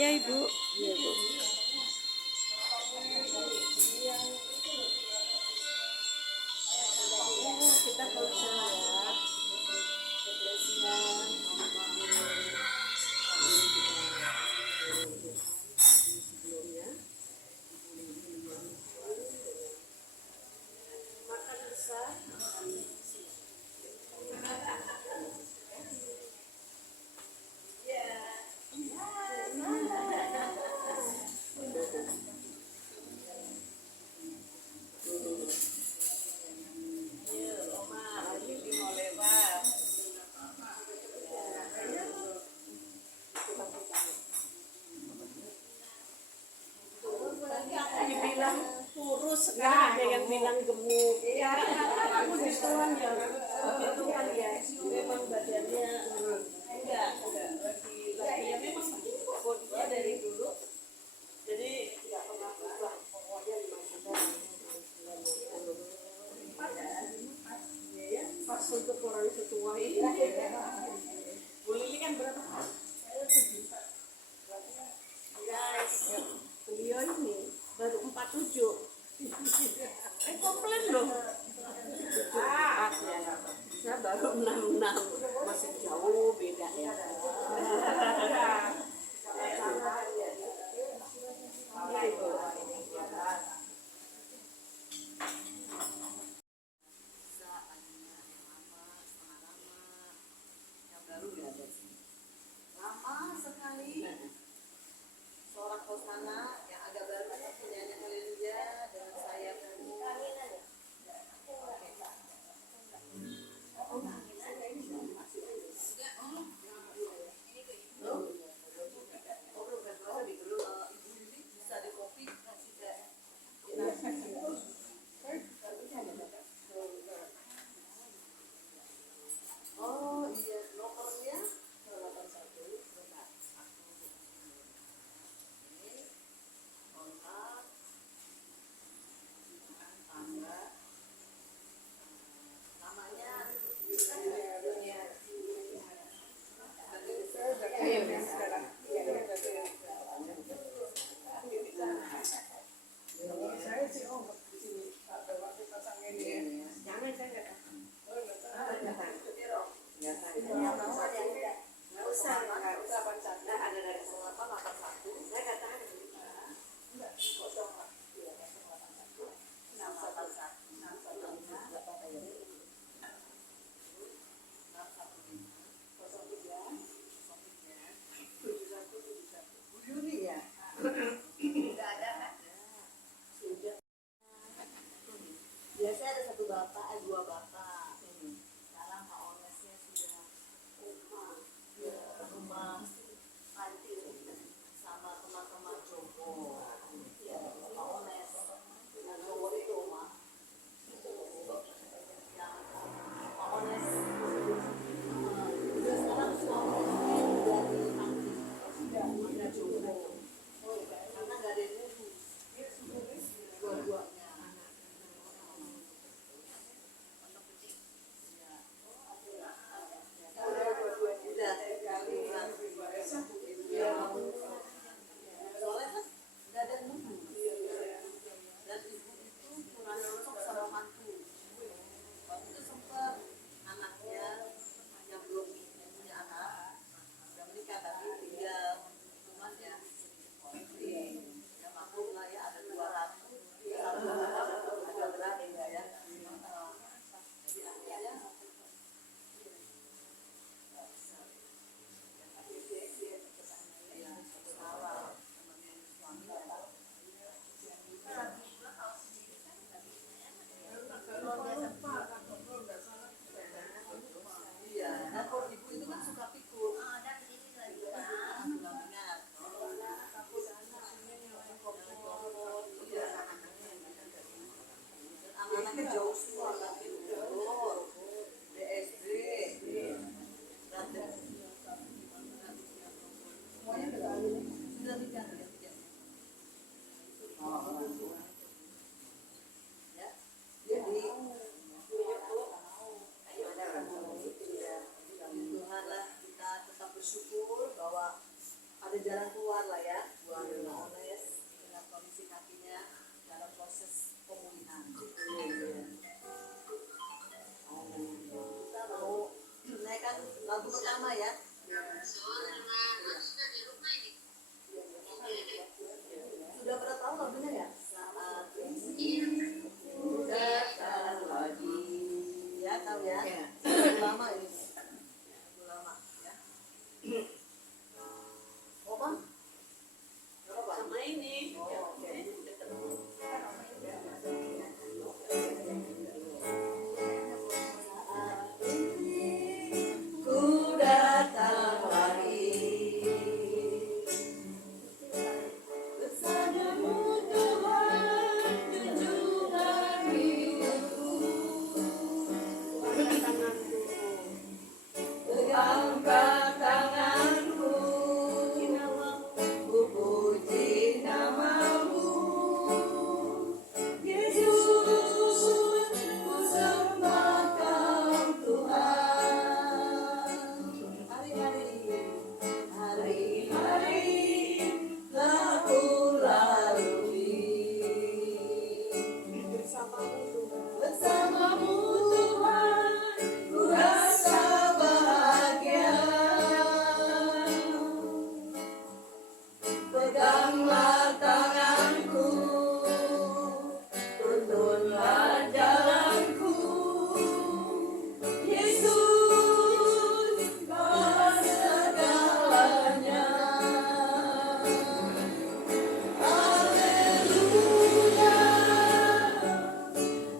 Ya Ibu. Iya Bu. Kita kalau lihat makan besar. Dibilang kurus, sekarang ada yang bilang gemuk. Iya, aku gituan ya. Itu kan ya, memang badannya enggak lagi ya memang bodinya dari dulu. Jadi enggak pernah berubah. Pokoknya pas untuk orang setua ini. Bu Lili kan berapa? Guys, beliau ini baru 47. Komplain loh. Saya baru 66. Masih jauh bedanya. Ya Ibu. Lama sekali. Seorang Kosana yang agak baru penyanyi Haleluya dengan saya oh iya nomornya 81 kontak tangga namanya saya sih di sini ada waktu pasang ini jangan saya nggak biasanya ada satu bapak, dua bapak. Sekarang Pak Onesnya sudah rumah panti sama teman-teman Joko. Ya, Pak Ones dengan Joko itu rumah. Yang Pak Ones sekarang suaminya dari panti sudah Joko. Karena nggak ada yang dua-duanya. Anaknya jauh semua, BSD, semuanya sudah tidak. Ya, jadi Tuhan lah kita tetap bersyukur bahwa ada jalan keluar lah ya. pertama ya. Sudah pernah tahu lagunya ya? Saat ini datang lagi. Ya tahu ya? Lama ini. Lagu lama ya. Oma? Sama ini. Oh, oke. Ku datang lagi bersamamu Tuhan, junjungan hidupku. Pegangkan tanganku, ku puji namamu, Yesus, ku sembah Kau Tuhan. Hari-hari telah ku lalui bersamamu Tuhan, ku rasa bahagia. Peganglah tanganku, tuntunlah jalanku, Yesus, Kau segalanya. Haleluya,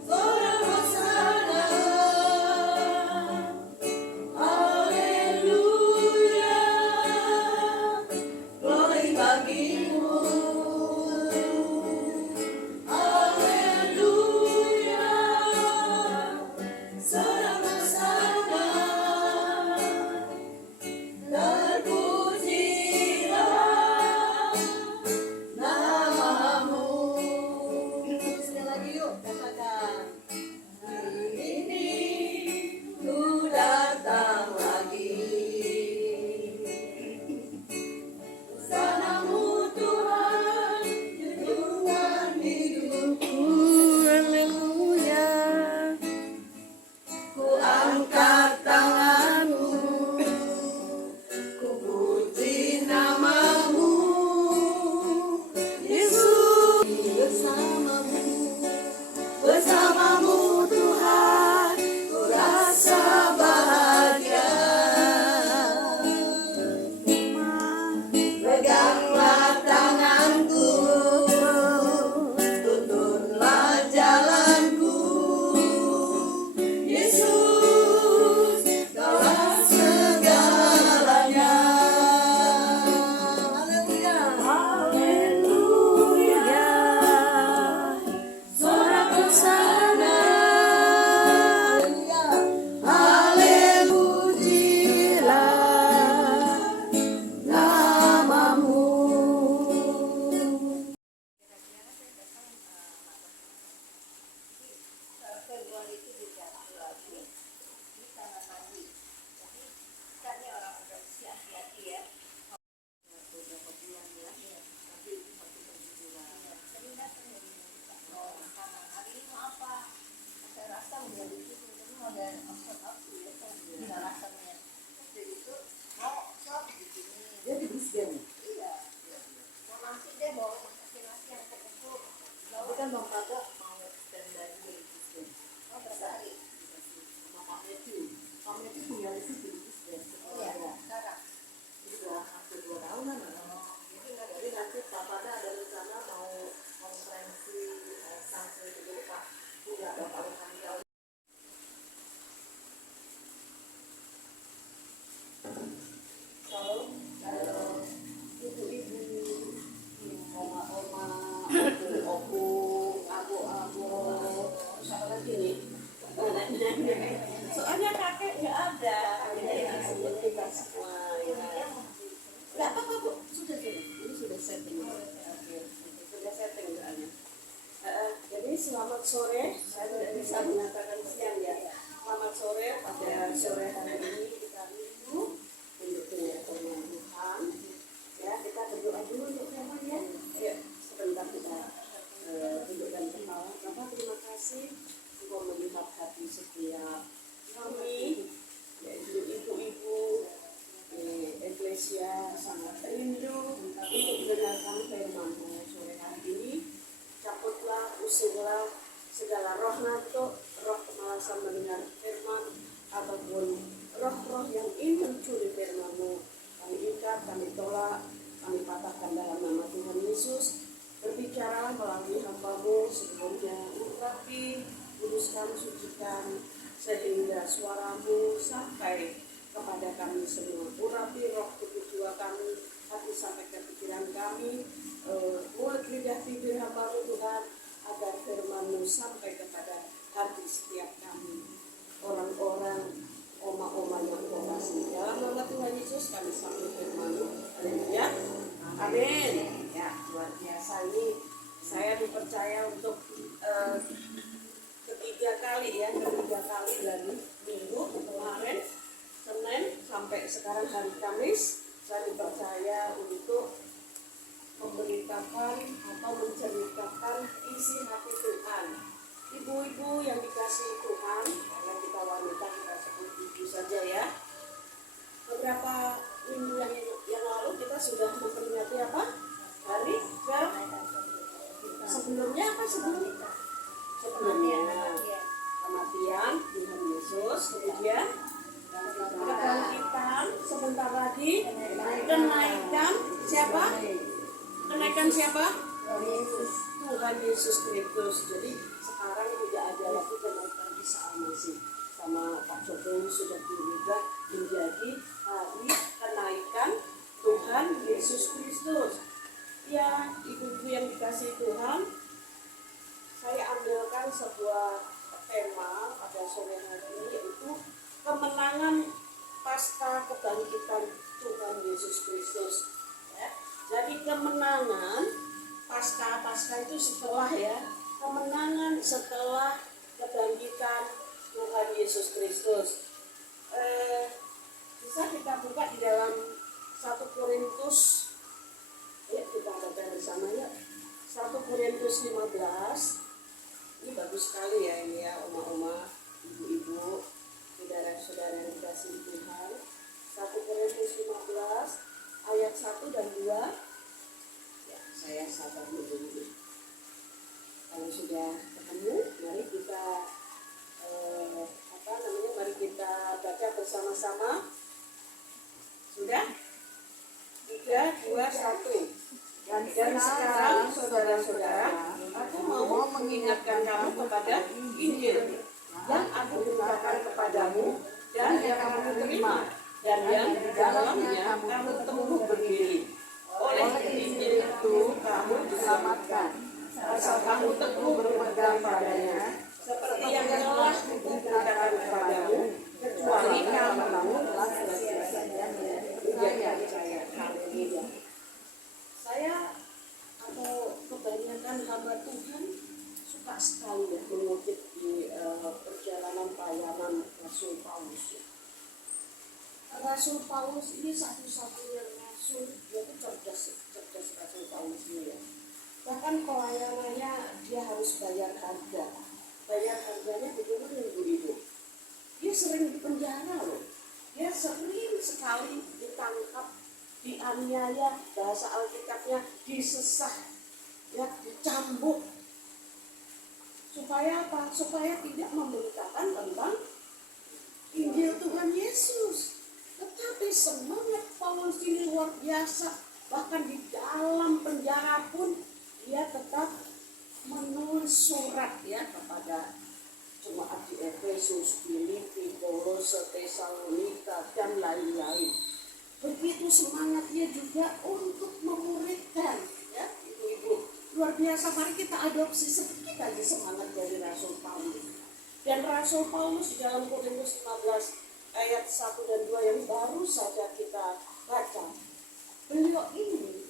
seorang hosana. Haleluya, glory bagimu. Haleluya, seorang hosana. Terpujilah namamu. Sekali lagi yuk, katakan. Hari ini ku datang lagi bersamamu Tuhan, junjungan hidupku. Haleluya. Ku angkat tanganmu, ku puji namamu, Yesus. Bersamamu Tuhan, ku rasa bahagia. Peganglah tanganku, tuntunlah jalanku, Yesus, Kaulah segalanya. Haleluya, sorak hosana. Haleluya, namamu. Februari itu diganti di tangan lagi. Jadi ikannya orang produksi hati-hati ya. Beberapa bulan ya. Tapi itu satu perbulan. Oh, tangan hari ini mau apa? Saya rasa udah di situ. Jadi mau ada opsi ya. Kita rasanya. Jadi itu mau shop di sini. Dia di Brisbane. Iya. Mau nasi deh, bawa kasih nasi yang terukur. Tapi kan Bang Praga mau standby di Brisbane. Oh, bersari. Sama Pak Matthew. Pak Matthew tinggal di situ di Brisbane. Iya, sekarang. Jadi udah hampir 2 tahunan lah. Jadi nanti Pak Pada ada rencana mau konferensi sanksi itu Pak. Udah Bapak Rohani. Halo, ibu-ibu, oma-oma, opu, abu-abu, siapa lagi nih? Soalnya kakek nggak ada. Jadi kita semua ya. Nggak apa-apa Bu, sudah. Ini sudah setting. Sudah setting soalnya. Jadi selamat sore. Saya tidak bisa mengatakan siang ya. Selamat sore pada sore hari ini kita minggu untuk penyataan Tuhan. Ya kita berdoa dulu untuk teman ya. Ayo sebentar kita dudukkan kepala. Bapak terima kasih Engkau melihat hati setiap kami, yaitu ibu-ibu sampai kepada kami semua. Urapi roh kedua kami, hati sampai ke pikiran kami, mulut lidah bibir hamba-Mu Tuhan, agar firman-Mu sampai kepada hati setiap kami. Orang-orang oma-oma yang Kau kasih. Dalam nama Tuhan Yesus kami sambut firman-Mu. Haleluya. Amin. Ya, luar biasa ini saya dipercaya untuk ketiga kali dari minggu kemarin Senin sampai sekarang hari Kamis, saya dipercaya untuk memberitakan atau menceritakan isi hati Tuhan. Ibu-ibu yang dikasihi Tuhan, karena kita wanita kita sebut ibu saja ya. Beberapa minggu yang lalu kita sudah memperingati apa? Hari sebelumnya kematian Tuhan Yesus, kemudian kebangkitan, sebentar lagi kenaikan siapa? Kenaikan siapa? Tuhan Yesus Kristus. Jadi sekarang tidak ada lagi kenaikan Isa Al-Masih. Sama Pak Jokowi sudah dirubah menjadi hari kenaikan Tuhan Yesus Kristus. Ya, ibu-ibu yang dikasihi Tuhan, saya ambilkan sebuah tema pada sore hari ini, yaitu kemenangan pasca kebangkitan Tuhan Yesus Kristus. Ya. Jadi kemenangan pasca itu setelah ya, kemenangan setelah kebangkitan Tuhan Yesus Kristus. Bisa kita buka di dalam 1 Korintus. Ya, kita baca bersama ya. 1 Korintus 15. Ini bagus sekali ya ini ya, oma-oma, ibu-ibu, saudara-saudara yang dikasihi Tuhan. 1 Korintus 15 ayat 1 dan 2. Ya, saya sabar dulu. Kalau sudah ketemu, mari kita mari kita baca bersama-sama. Sudah? 3, 2, 1. Dan sekarang saudara-saudara, aku mau mengingatkan kamu kepada Injil yang aku beritakan kepadamu dan yang kamu terima dan yang di dalamnya kamu teguh berdiri. Oleh Injil itu kamu diselamatkan asal kamu teguh berpegang padanya, seperti yang telah kuberitakan kepadamu, kecuali kamu telah percaya. Saya atau kebanyakan hamba Tuhan suka sekali ya mengutip di perjalanan pelayanan Rasul Paulus. Rasul Paulus ini satu-satunya rasul, dia itu cerdas Rasul Paulus ini ya. Bahkan pelayanannya dia harus bayar harga. Bayar harganya bagaimana ibu-ibu? Dia sering dipenjara loh. Dia sering sekali ditangkap, dianiaya, bahasa Alkitabnya disesah, ya, dicambuk. Supaya apa? Supaya tidak memberitakan tentang Injil Tuhan Yesus. Tetapi semangat Paulus ini luar biasa. Bahkan di dalam penjara pun dia tetap menulis surat ya kepada jemaat di Efesus, Filipi, Kolose, Tesalonika dan lain-lain. Begitu semangatnya juga untuk memuridkan ya ibu-ibu. Luar biasa, mari kita adopsi sedikit aja semangat dari Rasul Paulus. Dan Rasul Paulus di dalam Korintus 15 ayat 1 dan 2 yang baru saja kita baca. Beliau ini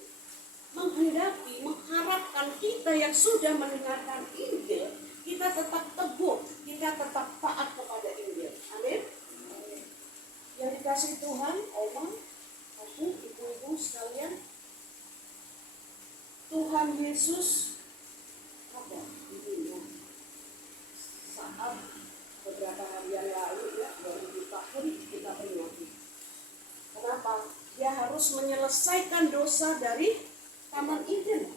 mengharapkan kita yang sudah mendengarkan Injil, kita tetap teguh, kita tetap taat kepada Injil. Amin. Yang dikasihi Tuhan, Oma, aku, ibu-ibu sekalian, Tuhan Yesus ada di dunia. Saat beberapa hari yang lalu ya, 2000 tahun kita peringati. Kenapa? Dia harus menyelesaikan dosa dari Taman Eden.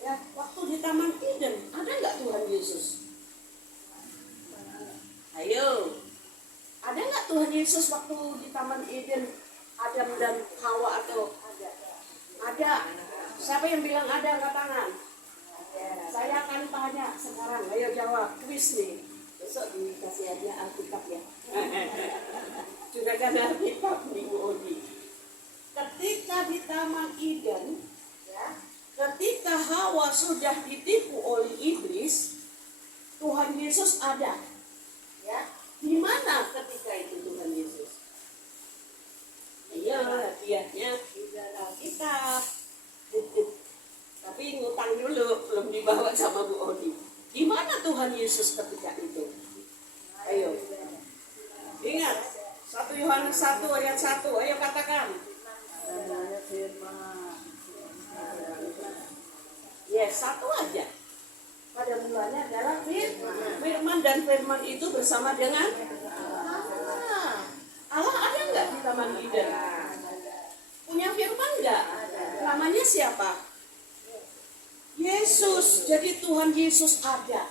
Ya, waktu di Taman Eden ada nggak Tuhan Yesus? Ayo, ada nggak Tuhan Yesus waktu di Taman Eden? Adam dan Hawa atau ada? Ada. Siapa yang bilang ada? Angkat tangan. Saya akan tanya sekarang. Ayo jawab. Kuis nih. Besok dikasih hadiah Alkitab ya. Gunakan Alkitab Minggu Odi. Ketika di Taman Eden, ya, ketika Hawa sudah ditipu oleh iblis, Tuhan Yesus ada. Ya, di mana ketika itu Tuhan Yesus? Iya, hadiahnya di dalam Alkitab. Tapi ngutang dulu, belum dibawa sama Bu Odi. Di mana Tuhan Yesus ketika itu? Ayo. Ingat, 1 Yohanes 1 ayat 1, ayo katakan. Yes, satu aja. Pada mulanya adalah firman, dan firman itu bersama dengan Allah. Allah ada nggak di Taman Eden? Punya firman nggak? Namanya siapa? Yesus. Jadi Tuhan Yesus ada.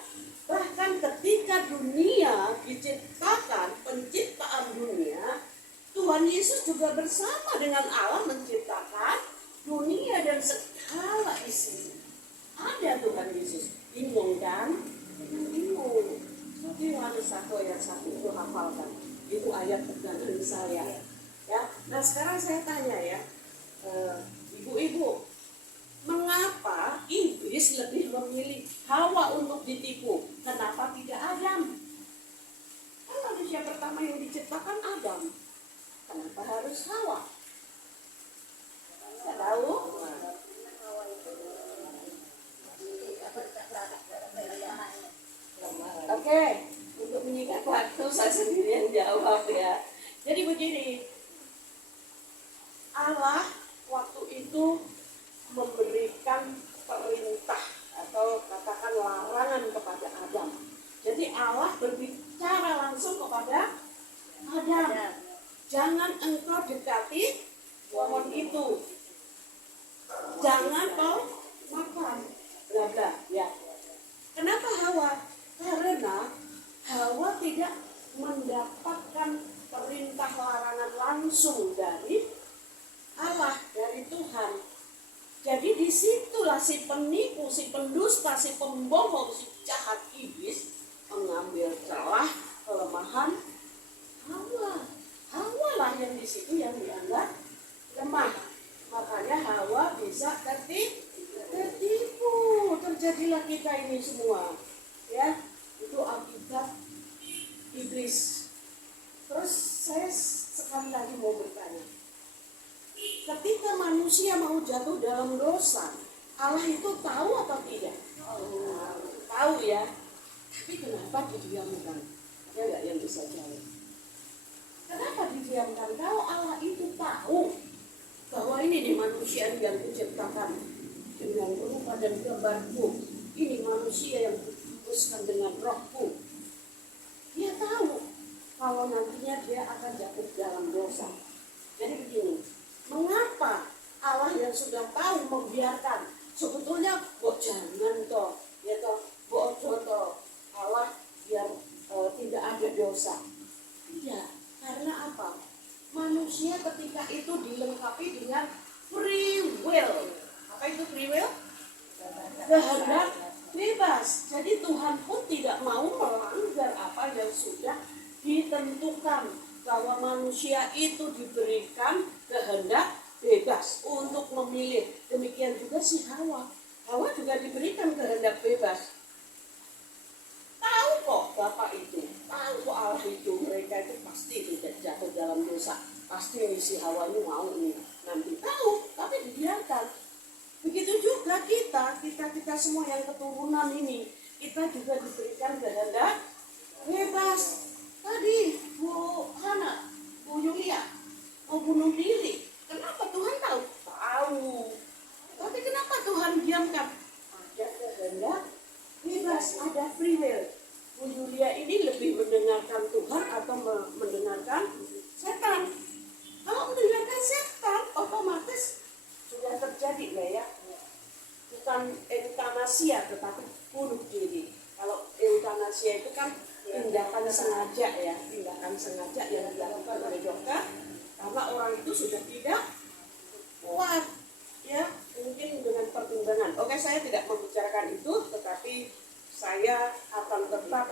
Bahkan ketika dunia diciptakan, penciptaan dunia, Tuhan Yesus juga bersama dengan Allah menciptakan dunia dan segala isinya. Ada Tuhan Yesus. Bingung kan? Bingung. Tapi Yohanes 1 ayat 1 itu hafalkan. Itu ayat pegangan saya. Ya. Nah sekarang saya tanya ya, ibu-ibu, mengapa iblis lebih memilih Hawa untuk ditipu? Kenapa tidak Adam? Kan manusia pertama yang diciptakan Adam. Kenapa harus Hawa? Tidak tahu? Oke, untuk menyingkat waktu saya sendiri yang jawab ya. Jadi begini, Allah waktu itu memberikan perintah atau katakan larangan kepada Adam. Jadi Allah berbicara langsung kepada Adam, jangan engkau dekati pohon itu, jangan kau makan, bla bla ya. Kenapa Hawa? Karena Hawa tidak mendapatkan perintah larangan langsung dari Allah, dari Tuhan. Jadi disitulah si penipu, si pendusta, si pembohong, si jahat iblis mengambil celah kelemahan Hawa. Hawa lah yang di situ yang dianggap lemah. Makanya Hawa bisa tertipu. Terjadilah kita ini semua. Ya, itu akibat iblis. Terus saya sekali lagi mau bertanya. Ketika manusia mau jatuh dalam dosa, Allah itu tahu atau tidak? Tahu ya. Tapi kenapa didiamkan? Ada nggak yang bisa jawab? Kenapa didiamkan? Kalau Allah itu tahu bahwa ini nih manusia yang diciptakan dengan rupa dan gambarku, ini manusia yang dikuduskan dengan rohku. Dia tahu kalau nantinya dia akan jatuh dalam dosa. Jadi begini, mengapa Allah yang sudah tahu membiarkan? Sebetulnya jangan toh, ya toh, toh Allah biar tidak ada dosa. Tidak, karena apa? Manusia ketika itu dilengkapi dengan free will. Apa itu free will? Kehendak bebas. Jadi Tuhan pun tidak mau melanggar apa yang sudah ditentukan, bahwa manusia itu diberikan kehendak bebas untuk memilih. Demikian juga si Hawa. Hawa juga diberikan kehendak bebas. Tahu kok Bapak itu, tahu kok Allah itu, mereka itu pasti tidak jatuh dalam dosa. Pasti si Hawa ini mau nih nanti, tahu, tapi dibiarkan. Begitu juga kita semua yang keturunan ini, kita juga diberikan kehendak bebas. Tadi Bu Hana, Bu Yulia mau bunuh diri. Kenapa Tuhan tahu? Tahu. Tapi kenapa Tuhan diamkan? Ada kehendak bebas, ada free will. Bu Yulia ini lebih mendengarkan Tuhan atau mendengarkan setan? Kalau mendengarkan setan, otomatis sudah terjadi nggak ya? Bukan eutanasia, tetapi bunuh diri. Kalau eutanasia itu kan tindakan sengaja ya, tindakan sengaja yang dilakukan oleh dokter karena orang itu sudah tidak kuat ya, mungkin dengan pertimbangan. Oke, saya tidak membicarakan itu, tetapi saya akan tetap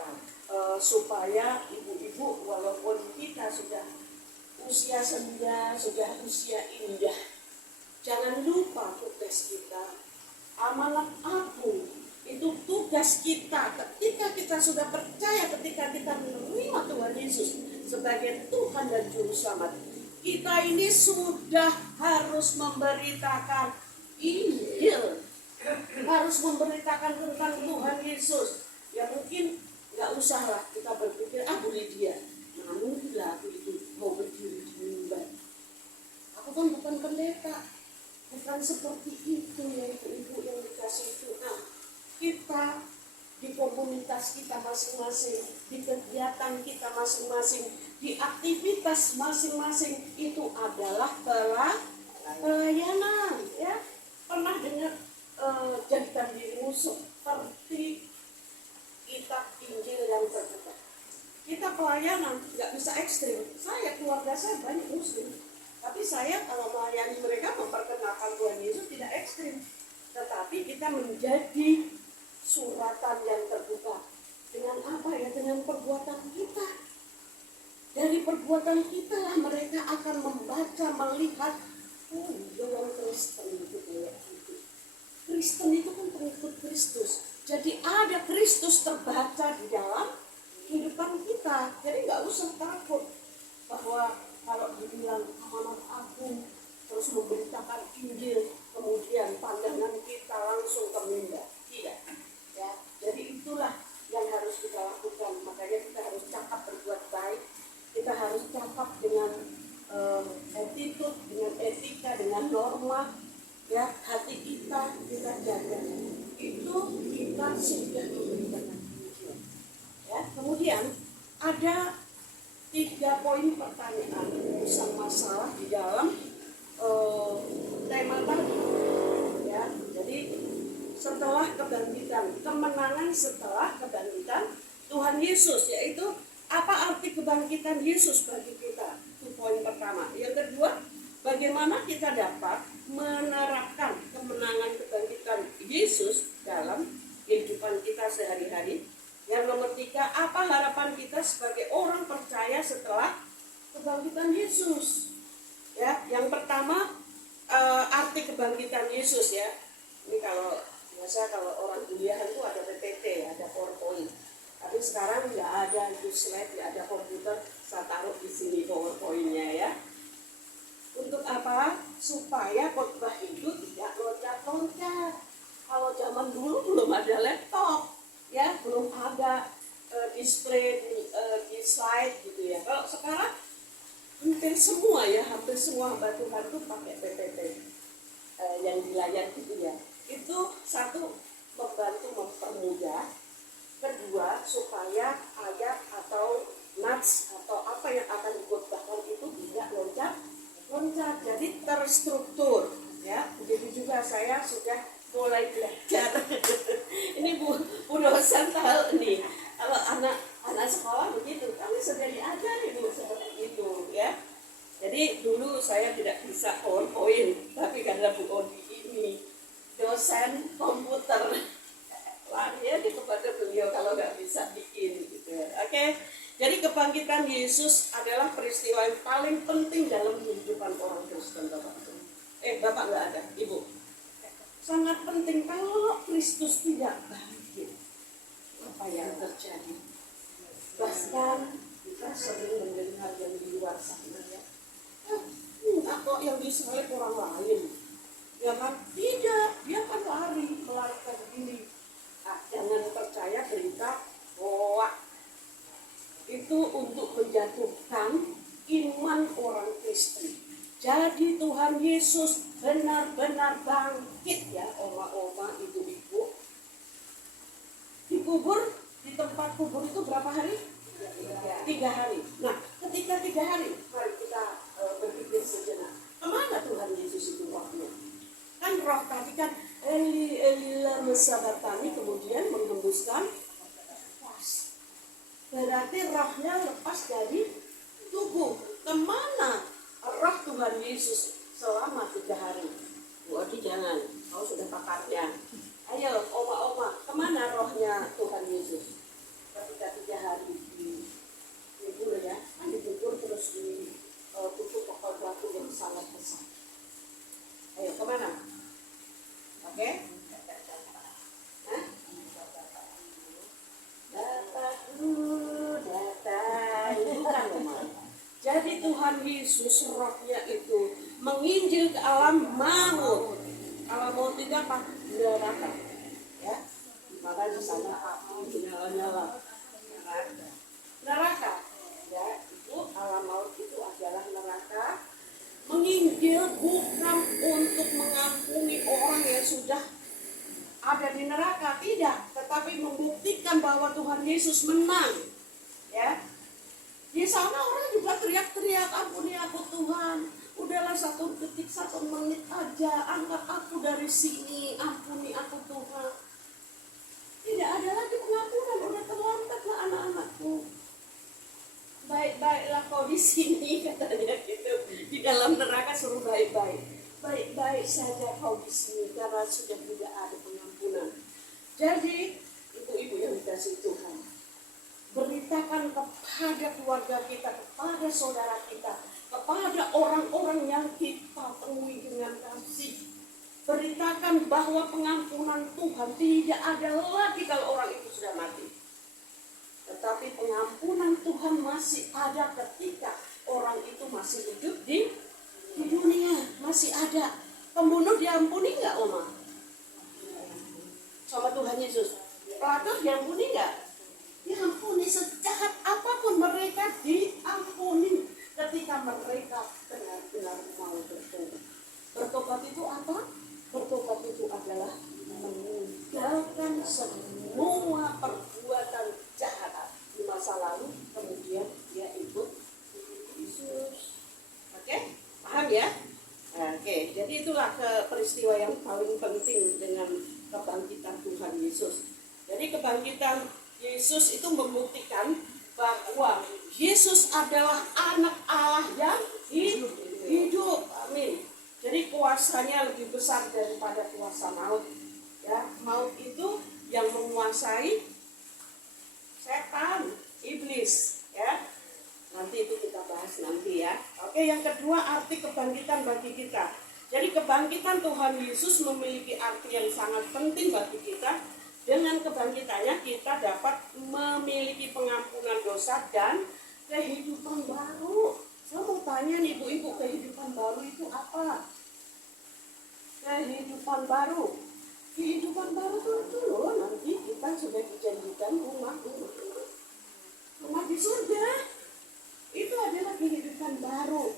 supaya ibu-ibu walaupun kita sudah usia senja sudah usia indah. Jangan lupa tugas kita. Amanat agung itu tugas kita ketika kita sudah percaya, ketika kita menerima Tuhan Yesus sebagai Tuhan dan Juru Selamat. Kita ini sudah harus memberitakan Injil, harus memberitakan tentang Tuhan Yesus. Ya mungkin nggak usahlah kita berpikir, Bu Lydia, mana mungkin lah aku itu mau berdiri di mimbar. Aku kan bukan pendeta, bukan seperti itu ya ibu-ibu yang dikasih Tuhan. Kita di komunitas kita masing-masing, di kegiatan kita masing-masing, di aktivitas masing-masing itu adalah pelayanan. Ya, pernah dengar jadikan dirimu seperti kitab Injil yang terbuka. Kita pelayanan nggak bisa ekstrim. Saya, keluarga saya banyak Muslim, tapi saya kalau melayani mereka memperkenalkan Tuhan Yesus tidak ekstrim, tetapi kita menjadi suratan yang terbuka. Dengan apa ya? Dengan perbuatan kita. Dari perbuatan kita lah mereka akan membaca, melihat, oh iya orang Kristen itu kayak gitu. Kristen itu kan pengikut Kristus. Jadi ada Kristus terbaca di dalam kehidupan kita. Jadi nggak usah takut bahwa kalau dibilang amanat agung terus memberitakan Injil, kemudian pandangan kita langsung ke mimbar. Tidak. Ya, jadi itulah yang harus kita lakukan. Makanya kita harus cakap berbuat baik. Kita harus cakap dengan attitude, dengan etika, dengan norma. Ya, hati kita jaga. Itu kita sudah memberikan Injil. Ya, kemudian ada 3 poin pertanyaan urusan masalah di dalam tema tadi. Ya, jadi setelah kebangkitan, kemenangan setelah kebangkitan Tuhan Yesus, yaitu apa arti kebangkitan Yesus bagi kita? Itu poin pertama. Yang kedua, bagaimana kita dapat menerapkan kemenangan kebangkitan Yesus dalam kehidupan kita sehari-hari. Yang nomor 3, apa harapan kita sebagai orang percaya setelah kebangkitan Yesus? Ya, yang pertama arti kebangkitan Yesus ya. Ini kalau biasa kalau orang kuliah itu ada PPT, ada PowerPoint. Tapi sekarang nggak ada itu slide, nggak ada komputer. Saya taruh di sini PowerPoint-nya ya. Untuk apa? Supaya khotbah itu tidak loncat-loncat. Kalau zaman dulu belum ada laptop, ya belum ada display di slide gitu ya. Kalau sekarang hampir semua hamba Tuhan itu pakai PPT yang di layar gitu ya. Itu satu, membantu mempermudah. Kedua, supaya ayat atau nats atau apa yang akan dikhotbahkan itu tidak loncat. Jadi terstruktur ya. Begitu juga saya sudah mulai belajar. Ini bu dosen tahu nih. Kalau anak sekolah begitu, kami sudah diajari dulu seperti itu ya. Jadi dulu saya tidak bisa PowerPoint, tapi karena Bu Odi ini dosen komputer, lari aja kepada beliau kalau nggak bisa bikin gitu. Oke. Jadi kebangkitan Yesus adalah peristiwa yang paling penting dalam kehidupan orang Kristen, Bapak. Bapak nggak ada, Ibu. Sangat penting. Kalau Kristus tidak bangkit, apa yang terjadi? Bahkan kita sering mendengar yang di luar sana ya. Enggak kok yang disalib orang lain. Ya kan? Tidak, dia kan melarikan diri. Jangan percaya berita hoax. Itu untuk menjatuhkan iman orang Kristen. Jadi Tuhan Yesus benar-benar bangkit ya, oma-oma, ibu-ibu. Dikubur di tempat kubur itu berapa hari? 3 hari. Nah, ketika 3 hari, mari kita berpikir sejenak. Kemana Tuhan Yesus itu rohnya? Kan roh tadi kan Eli Eli lama sabatani, kemudian menghembuskan nafas. Berarti rohnya lepas dari tubuh. Kemana roh Tuhan Yesus selama 3 hari? Waduh jangan, kau sudah pakarnya. Ayo oma-oma, kemana rohnya Tuhan Yesus? Ketika 3 hari dikubur ya, kan dikubur terus di Jadi Tuhan Yesus rohnya itu menginjil ke alam maut. Alam maut itu apa? Neraka. Ya, maka di sana api menyala-nyala. Neraka. Ya, itu alam maut itu adalah neraka. Menginjil bukan untuk mengampuni orang yang sudah ada di neraka, tidak, tetapi membuktikan bahwa Tuhan Yesus menang. Ya, di sana orang juga teriak-teriak, ampuni aku Tuhan, udahlah 1 detik 1 menit aja, angkat aku dari sini, ampuni aku Tuhan. Tidak ada lagi pengampunan, udah terlambatlah anak-anakku. Baik-baiklah kau di sini, katanya gitu. Di dalam neraka suruh baik-baik. Baik-baik saja kau di sini karena sudah tidak ada pengampunan. Jadi, ibu-ibu yang dikasihi Tuhan, beritakan kepada keluarga kita, kepada saudara kita, kepada orang-orang yang kita temui dengan kasih. Beritakan bahwa pengampunan Tuhan tidak ada lagi kalau orang itu sudah mati. Tetapi pengampunan Tuhan masih ada ketika orang itu masih hidup di dunia. Masih ada. Pembunuh diampuni nggak, Oma? Sama Tuhan Yesus. Pelacur diampuni nggak? Diampuni. Sejahat apapun mereka diampuni ketika mereka benar-benar mau bertobat. Bertobat itu apa? Bertobat itu adalah meninggalkan semua perbuatan jahat di masa lalu, kemudian dia ikut Yesus. Oke? Paham ya? Oke, jadi itulah peristiwa yang paling penting dengan kebangkitan Tuhan Yesus. Jadi kebangkitan Yesus itu membuktikan bahwa Yesus adalah anak Allah yang hidup. Amin. Jadi kuasanya lebih besar daripada kuasa maut. Ya, maut itu yang menguasai setan, iblis, ya. Nanti itu kita bahas nanti ya. Oke, yang kedua arti kebangkitan bagi kita. Jadi kebangkitan Tuhan Yesus memiliki arti yang sangat penting bagi kita. Dengan kebangkitannya kita dapat memiliki pengampunan dosa dan kehidupan baru. Saya mau tanya nih ibu-ibu, kehidupan baru itu apa? Kehidupan baru. Kehidupan baru itu loh, nanti kita sudah dijanjikan rumah di surga. Itu adalah kehidupan baru.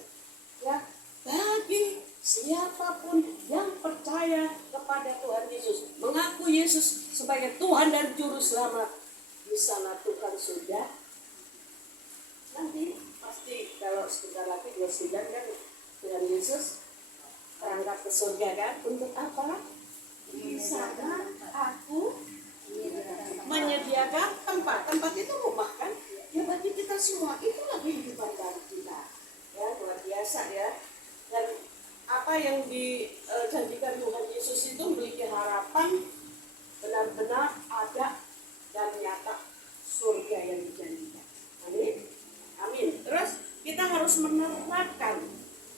Ya, bagi siapapun yang percaya kepada Tuhan Yesus, mengaku Yesus sebagai Tuhan dan Juru Selamat, di sana Tuhan sudah nanti pasti kalau sebentar lagi 29 kan Tuhan Yesus berangkat ke surga kan. Untuk apa? Di sana aku menyediakan tempat itu rumah kan ya bagi kita semua. Itulah kehidupan baru kita ya, luar biasa ya. Dan apa yang dijanjikan Tuhan Yesus itu memiliki harapan benar-benar ada dan nyata surga yang dijanjikan. Amin. Amin. Terus kita harus menerapkan,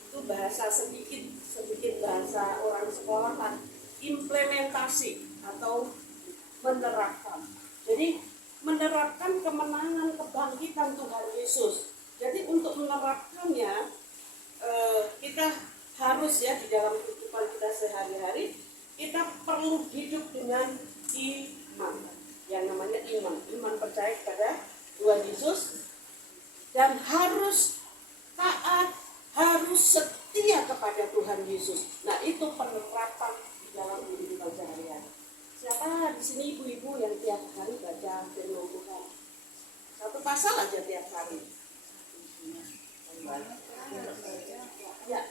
itu bahasa sedikit bahasa orang sekolah kan, implementasi atau menerapkan. Jadi menerapkan kemenangan kebangkitan Tuhan Yesus. Jadi untuk menerapkannya kita harus ya di dalam kehidupan kita sehari-hari kita perlu hidup dengan iman. Yang namanya iman percaya kepada Tuhan Yesus dan harus taat, harus setia kepada Tuhan Yesus. Nah, itu penerapan di dalam kehidupan sehari-hari. Siapa di sini ibu-ibu yang tiap hari baca firman Tuhan? Satu pasal aja tiap hari. Ya,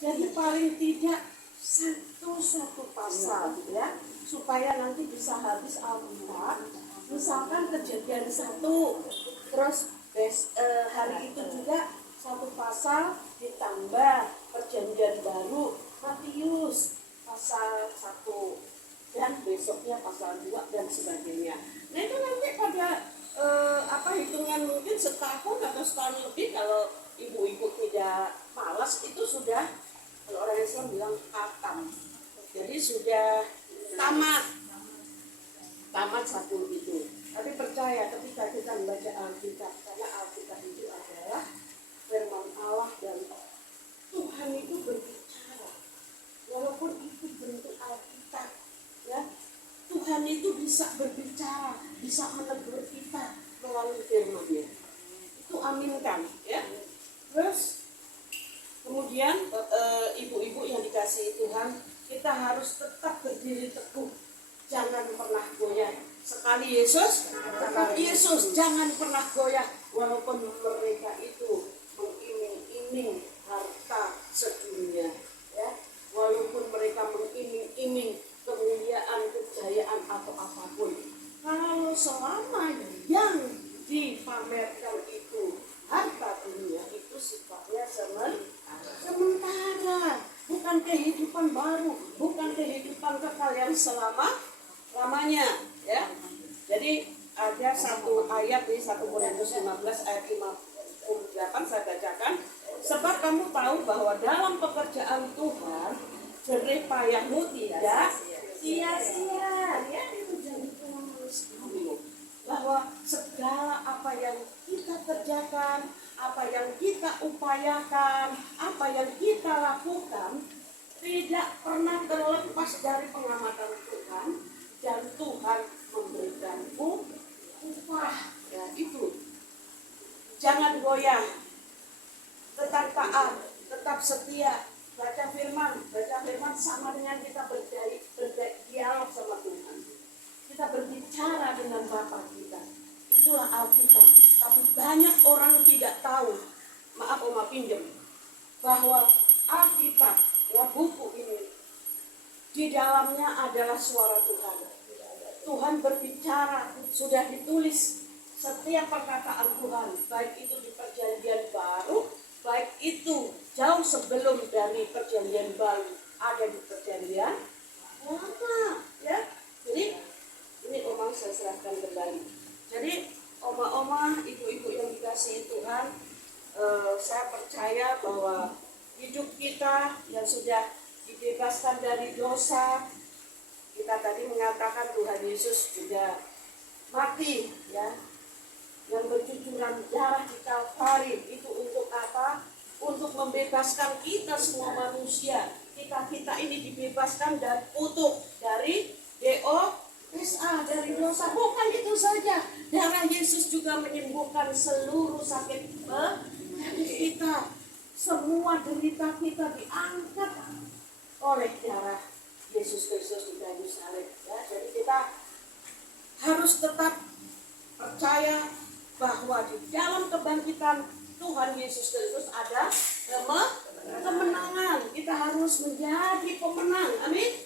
jadi paling tidak satu pasal ya, supaya nanti bisa habis Alkitab. Misalkan Kejadian 1, terus hari itu juga satu pasal ditambah Perjanjian Baru Matius pasal 1 dan besoknya pasal 2 dan sebagainya. Nah itu nanti pada hitungan mungkin setahun atau setahun lebih kalau ibu-ibu tidak malas itu sudah, kalau orang Islam bilang khatam. Jadi sudah tamat satu itu. Tapi percaya ketika kita membaca Alkitab, karena Alkitab itu adalah firman bisa berbicara, bisa menegur kita melalui firman-Nya. Itu aminkan, ya. Terus kemudian ibu-ibu yang dikasihi Tuhan, kita harus tetap berdiri teguh, jangan pernah goyah. Sekali Yesus, tetap Yesus, jangan pernah goyah. Walaupun mereka itu mengiming-iming harta sedunia, ya. Walaupun mereka mengiming-iming kemuliaan, kejayaan atau apapun, kalau selama yang dipamerkan itu harta dunia, itu sifatnya sementara, bukan kehidupan baru, bukan kehidupan kekal yang lamanya, ya. Jadi ada satu ayat di 1 Korintus 15 ayat 58 saya bacakan. Sebab kamu tahu bahwa dalam pekerjaan Tuhan jerih payahmu tidak sia-sia. Ya, itu jadi sekali. Bahwa segala apa yang kita kerjakan, apa yang kita upayakan, apa yang kita lakukan tidak pernah terlepas dari pengamatan Tuhan, dan Tuhan memberikan upah. Ya, itu. Jangan goyah, tetap taat, tetap setia. Baca firman sama dengan kita berdialog sama Tuhan. Kita berbicara dengan Bapa kita. Itulah Alkitab. Tapi banyak orang tidak tahu, maaf Oma pinjam, bahwa Alkitab, ya, buku ini, di dalamnya adalah suara Tuhan. Tuhan berbicara, sudah ditulis setiap perkataan Tuhan, baik itu di perjanjian baru, baik itu jauh sebelum dari perjanjian baru, ada di perjanjian lama, ya. Jadi ini Oma saya serahkan kembali. Jadi oma-oma, ibu-ibu yang dikasihi Tuhan, saya percaya bahwa hidup kita yang sudah dibebaskan dari dosa, kita tadi mengatakan Tuhan Yesus juga mati, ya, yang bercucuran darah di Kalvari. Itu untuk apa? Untuk membebaskan kita semua manusia. Kita ini dibebaskan dan kutuk dari dosa, dari dosa. Bukan itu saja, darah Yesus juga menyembuhkan seluruh sakit penyakit kita. Semua derita kita diangkat oleh darah Yesus Kristus di kayu salib, ya. Jadi kita harus tetap percaya bahwa di dalam kebangkitan Tuhan Yesus Kristus ada kemenangan. Kita harus menjadi pemenang. Amin.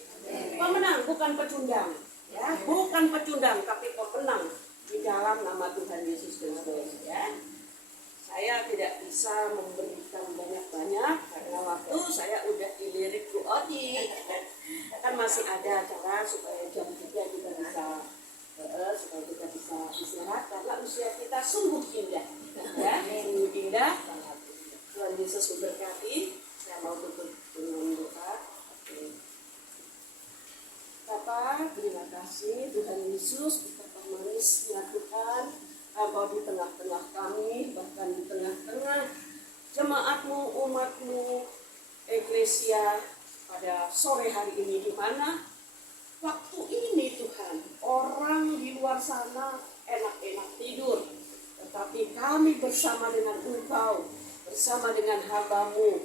Pemenang, bukan pecundang, ya, bukan pecundang, tapi pemenang di dalam nama Tuhan Yesus Kristus, ya. Saya tidak bisa memberikan banyak-banyak karena waktu saya udah dilirik Bu Odi. Kan masih ada cara supaya jam 3 kita bisa supaya kita bisa istirahat, karena usia kita sungguh indah, ya, sungguh indah. Tuhan Yesus memberkati. Saya mau tutup dengan doa. Bapa, terima kasih Tuhan Yesus, betapa manisnya Tuhan, Engkau di tengah-tengah kami, bahkan di tengah-tengah jemaat-Mu, umat-Mu, Eklesia pada sore hari ini, di mana waktu ini Tuhan, orang di luar sana enak-enak tidur, tetapi kami bersama dengan Engkau, bersama dengan hamba-Mu,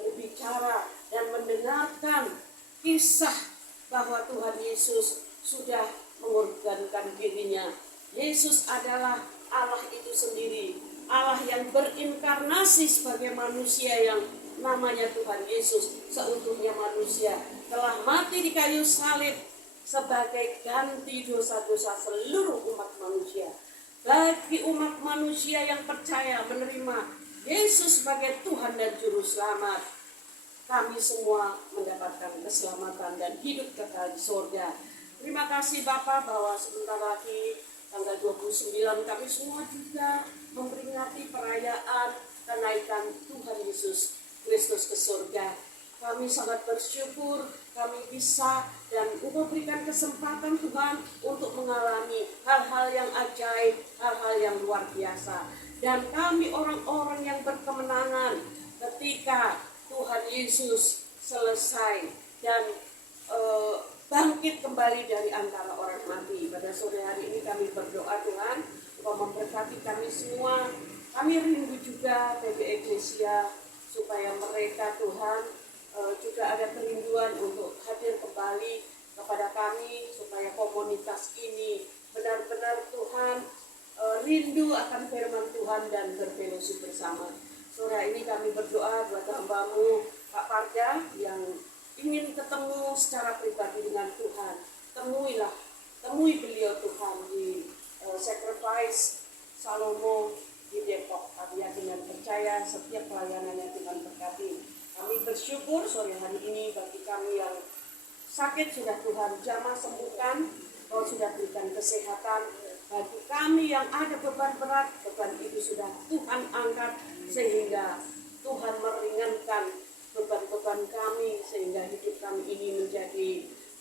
berbicara dan mendengarkan kisah bahwa Tuhan Yesus sudah mengorbankan dirinya. Yesus adalah Allah itu sendiri, Allah yang berinkarnasi sebagai manusia yang namanya Tuhan Yesus, seutuhnya manusia, telah mati di kayu salib sebagai ganti dosa-dosa seluruh umat manusia. Bagi umat manusia yang percaya menerima Yesus sebagai Tuhan dan Juru Selamat, kami semua mendapatkan keselamatan dan hidup kekal di surga. Terima kasih Bapa bahwa sebentar lagi tanggal 29 kami semua juga memperingati perayaan kenaikan Tuhan Yesus Kristus ke surga. Kami sangat bersyukur kami bisa dan Engkau berikan kesempatan Tuhan untuk mengalami hal-hal yang ajaib, hal-hal yang luar biasa. Dan kami orang-orang yang berkemenangan ketika Tuhan Yesus selesai dan bangkit kembali dari antara orang mati. semua. Kami rindu juga PB Eklesia supaya mereka Tuhan juga ada kerinduan untuk hadir kembali kepada kami, supaya komunitas ini benar-benar Tuhan rindu akan firman Tuhan dan berfellowship bersama. Sore ini kami berdoa buat hamba-Mu Pak Parja yang ingin ketemu secara pribadi dengan Tuhan. Temui beliau Tuhan di Sacrifice Salomo di Depok. Kami dengan percaya setiap pelayanannya Tuhan berkati. Kami bersyukur sore hari ini bagi kami yang sakit sudah Tuhan jamah sembuhkan, Kau sudah berikan kesehatan. Bagi kami yang ada beban berat, beban itu sudah Tuhan angkat sehingga Tuhan meringankan beban-beban kami sehingga hidup kami ini menjadi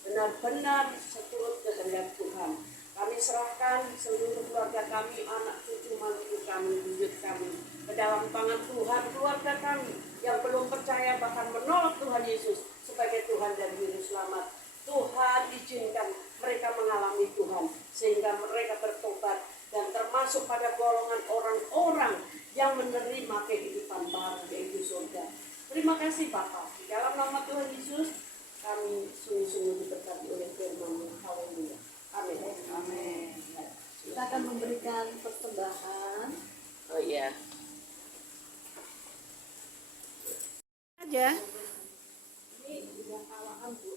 benar-benar seturut kehendak Tuhan. Kami serahkan seluruh keluarga kami, anak cucu mantu kami, buyut kami ke dalam tangan Tuhan. Keluarga kami yang belum percaya bahkan menolak Tuhan Yesus sebagai Tuhan dan Juru Selamat, Tuhan izinkan mereka mengalami Tuhan sehingga mereka bertobat dan termasuk pada golongan orang-orang yang menerima kehidupan baru, yaitu surga. Terima kasih Bapa. Di dalam nama Tuhan Yesus kami sungguh-sungguh diberkati oleh firman-Mu. Haleluya. Amin. Amin. Kita akan memberikan persembahan. Oh iya. Aja. Ini udah kawakan Bu.